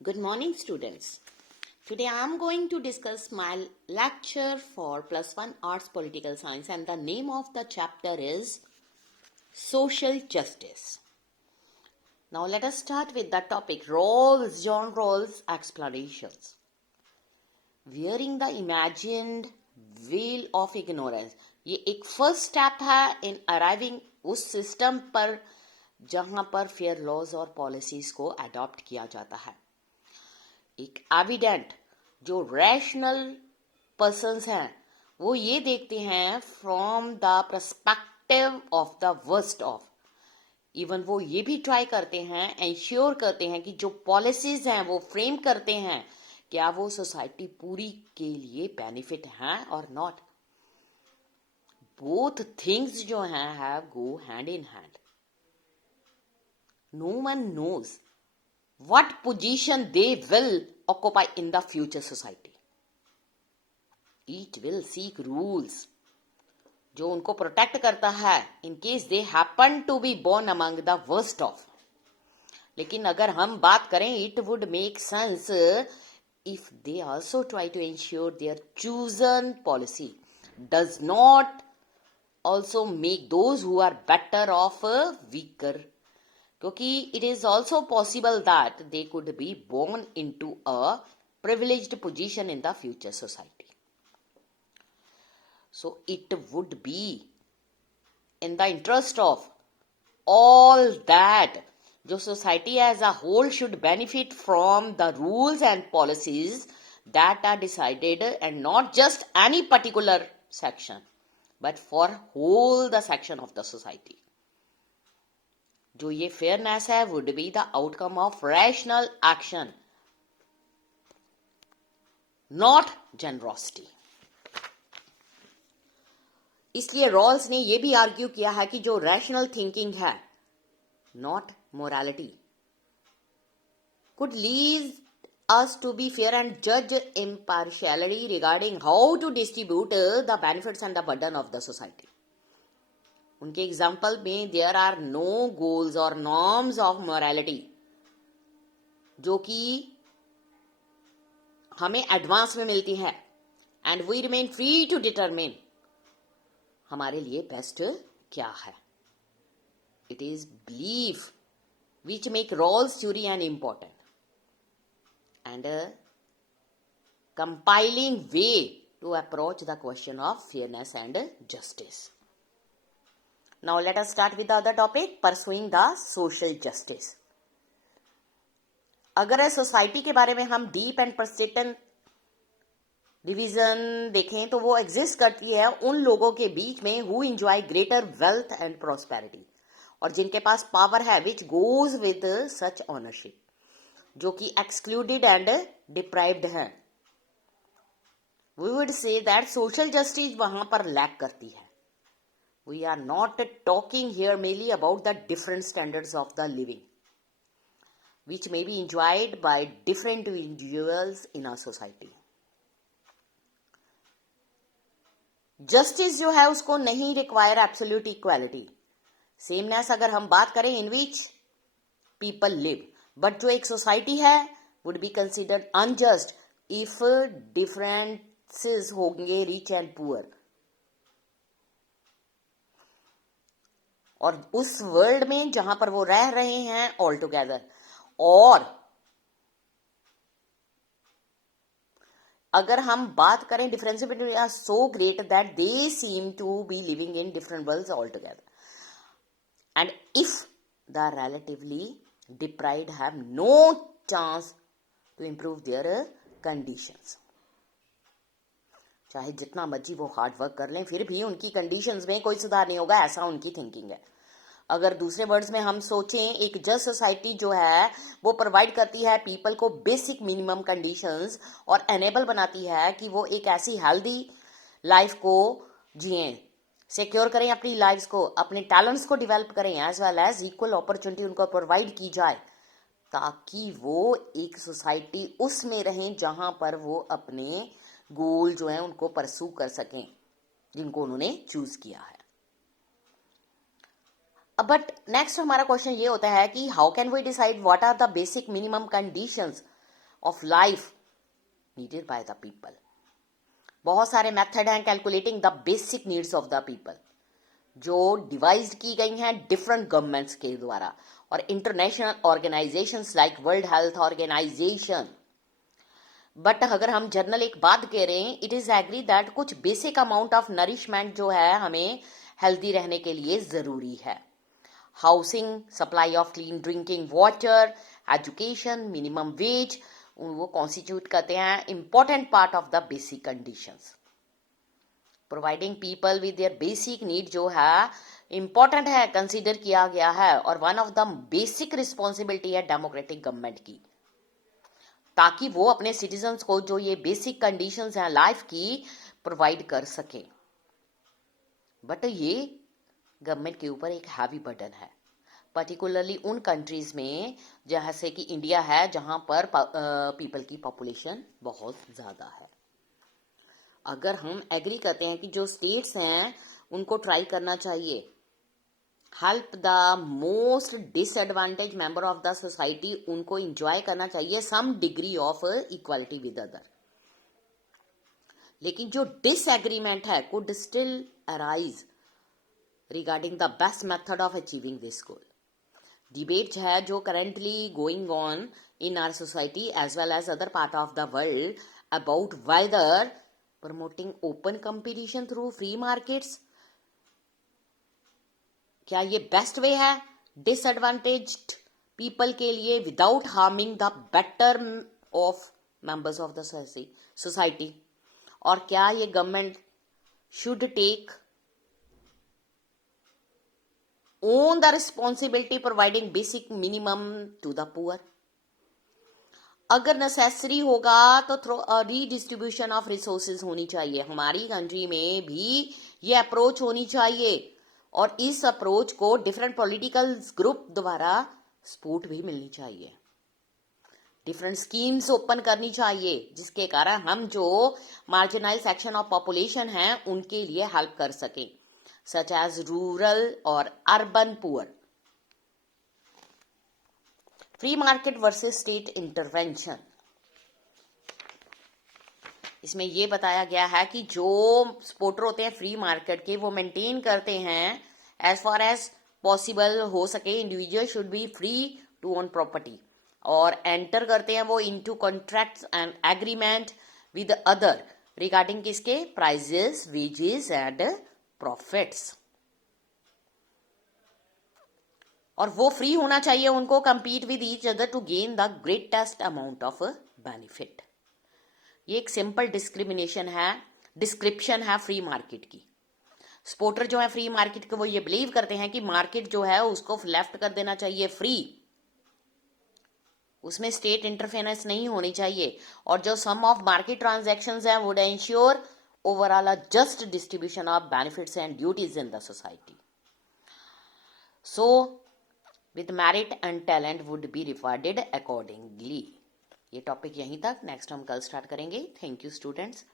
Good morning, students. Today I am going to discuss my lecture for +1 Arts Political Science, and the name of the chapter is Social Justice. Now let us start with the topic roles, John Rawls explanations. Wearing the imagined veil of ignorance. ये एक first step है इन arriving उस system पर जहां पर fair laws और policies को adopt किया जाता है. एक एविडेंट जो रैशनल पर्सन्स हैं वो ये देखते हैं from the perspective of the worst of. Even वो ये भी ट्राई करते हैं, इंश्योर करते हैं कि जो पॉलिसीज हैं वो फ्रेम करते हैं क्या वो सोसाइटी पूरी के लिए बेनिफिट हैं और नॉट. बोथ थिंग्स जो हैं have go hand in hand. No one knows what position they will occupy in the future society. Each will seek rules जो उनको प्रोटेक्ट करता है in case they happen to be born among the worst of. लेकिन अगर हम बात करें it would make sense if they also try to ensure their chosen policy does not also make those who are better off weaker. क्योंकि it is also possible that they could be born into a privileged position in the future society. So it would be in the interest of all that जो society as a whole should benefit from the rules and policies that are decided, and not just any particular section but for whole the section of the society. जो ये fairness है would be the outcome of rational action, not generosity. इसलिए Rawls ने ये भी argue किया है कि जो रैशनल थिंकिंग है, not morality, could lead us to be fair and judge impartially regarding how to distribute the benefits and the burden of the society. उनके एग्जाम्पल में देयर आर नो गोल्स और norms of morality जो कि हमें advance में मिलती है, and we remain free to determine हमारे लिए बेस्ट क्या है. It is belief which make Rawls theory and important and compelling way to approach the question of fairness and justice. Now let us start with the other topic, pursuing the social justice. अगर society के बारे में हम deep and persistent division देखें तो वो exist करती है उन लोगों के बीच में who enjoy greater wealth and prosperity, और जिनके पास पावर है which goes with such ownership, जो कि एक्सक्लूडेड एंड डिप्राइव्ड हैं. We would say that social justice वहां पर लैक करती है. We are not talking here merely about the different standards of the living, which may be enjoyed by different individuals in our society. Justice जो है उसको नहीं require absolute equality. Sameness अगर हम बात करें in which people live, but जो एक society है would be considered unjust if differences होंगे rich and poor. और उस वर्ल्ड में जहां पर वो रह रहे हैं ऑल टुगेदर, और अगर हम बात करें difference between are so great that they seem to be living in different worlds all together, and if the relatively deprived have no chance to improve their conditions. चाहे जितना मर्जी वो हार्ड वर्क कर लें फिर भी उनकी कंडीशंस में कोई सुधार नहीं होगा, ऐसा उनकी थिंकिंग है. अगर दूसरे वर्ड्स में हम सोचें, एक जस्ट सोसाइटी जो है वो प्रोवाइड करती है पीपल को बेसिक मिनिमम कंडीशंस और एनेबल बनाती है कि वो एक ऐसी हेल्दी लाइफ को जिएं, सिक्योर करें अपनी लाइफ्स को, अपने टैलेंट्स को डेवलप करें, as well as equal opportunity उनको प्रोवाइड की जाए, ताकि वो एक सोसाइटी उसमें रहें जहां पर वो अपने गोल जो है उनको परसू कर सकें जिनको उन्होंने चूज किया है. बट नेक्स्ट हमारा क्वेश्चन ये होता है कि how can we decide what are the basic minimum conditions of life needed by the people. बहुत सारे मेथड हैं calculating the basic needs of the people जो डिवाइज की गई हैं डिफरेंट गवर्नमेंट्स के द्वारा और international organisations like world health organisation. But अगर हम जनरल एक बात कह रहे हैं, इट इज एग्री दैट कुछ बेसिक अमाउंट ऑफ नरिशमेंट जो है हमें हेल्दी रहने के लिए जरूरी है। Housing, supply of clean drinking water, education, minimum wage, वो कॉन्स्टिट्यूट करते हैं important part of the basic conditions. Providing people with their basic need जो है इंपॉर्टेंट है, कंसीडर किया गया है और one of the basic responsibility है डेमोक्रेटिक गवर्नमेंट की, ताकि वो अपने सिटीजन्स को जो ये बेसिक कंडीशंस हैं लाइफ की प्रोवाइड कर सके। बट ये गवर्नमेंट के ऊपर एक हैवी बर्डन है, पर्टिकुलरली उन कंट्रीज में जैसे कि इंडिया है जहां पर पीपल की पॉपुलेशन बहुत ज्यादा है। अगर हम एग्री करते हैं कि जो स्टेट्स हैं उनको ट्राई करना चाहिए help the most disadvantage member of the society, उनको एंजॉय करना चाहिए some degree of equality with other. लेकिन जो डिसएग्रीमेंट है could still arise regarding the best method of achieving this goal. Debate है जो currently going on in our society as well as other part of the world about whether promoting open competition through free markets, क्या ये best way है disadvantaged people के लिए without harming the better off members of the society, और क्या ये government should take on the responsibility providing basic minimum to the poor. अगर necessary होगा तो थ्रू रीडिस्ट्रीब्यूशन ऑफ रिसोर्सेज होनी चाहिए। हमारी कंट्री में भी ये अप्रोच होनी चाहिए और इस अप्रोच को डिफरेंट पॉलिटिकल ग्रुप द्वारा सपोर्ट भी मिलनी चाहिए। डिफरेंट स्कीम्स ओपन करनी चाहिए जिसके कारण हम जो मार्जिनाइज सेक्शन ऑफ पॉपुलेशन हैं उनके लिए हेल्प कर सके, सच एज रूरल और urban poor. Free market versus state intervention, इसमें यह बताया गया है कि जो सपोर्टर होते हैं फ्री मार्केट के वो मेंटेन करते हैं एज फार एज पॉसिबल हो सके individual should be free to own property, और एंटर करते हैं वो into contracts and agreement with other regarding किसके प्राइजेस, वेजेस एंड प्रॉफिट्स। और वो फ्री होना चाहिए उनको compete with each other to gain the greatest amount of benefit। ये एक सिंपल डिस्क्रिप्शन है फ्री मार्केट की। सपोर्टर जो है फ्री मार्केट के वो ये बिलीव करते हैं कि मार्केट जो है उसको लेफ्ट कर देना चाहिए फ्री, उसमें स्टेट इंटरफेरेंस नहीं होनी चाहिए, और जो सम ऑफ मार्केट ट्रांजैक्शंस हैं would ensure overall a just distribution of benefits and duties in the society. So with merit and talent would be rewarded accordingly। ये टॉपिक यहीं तक, नेक्स्ट हम कल स्टार्ट करेंगे। Thank you students.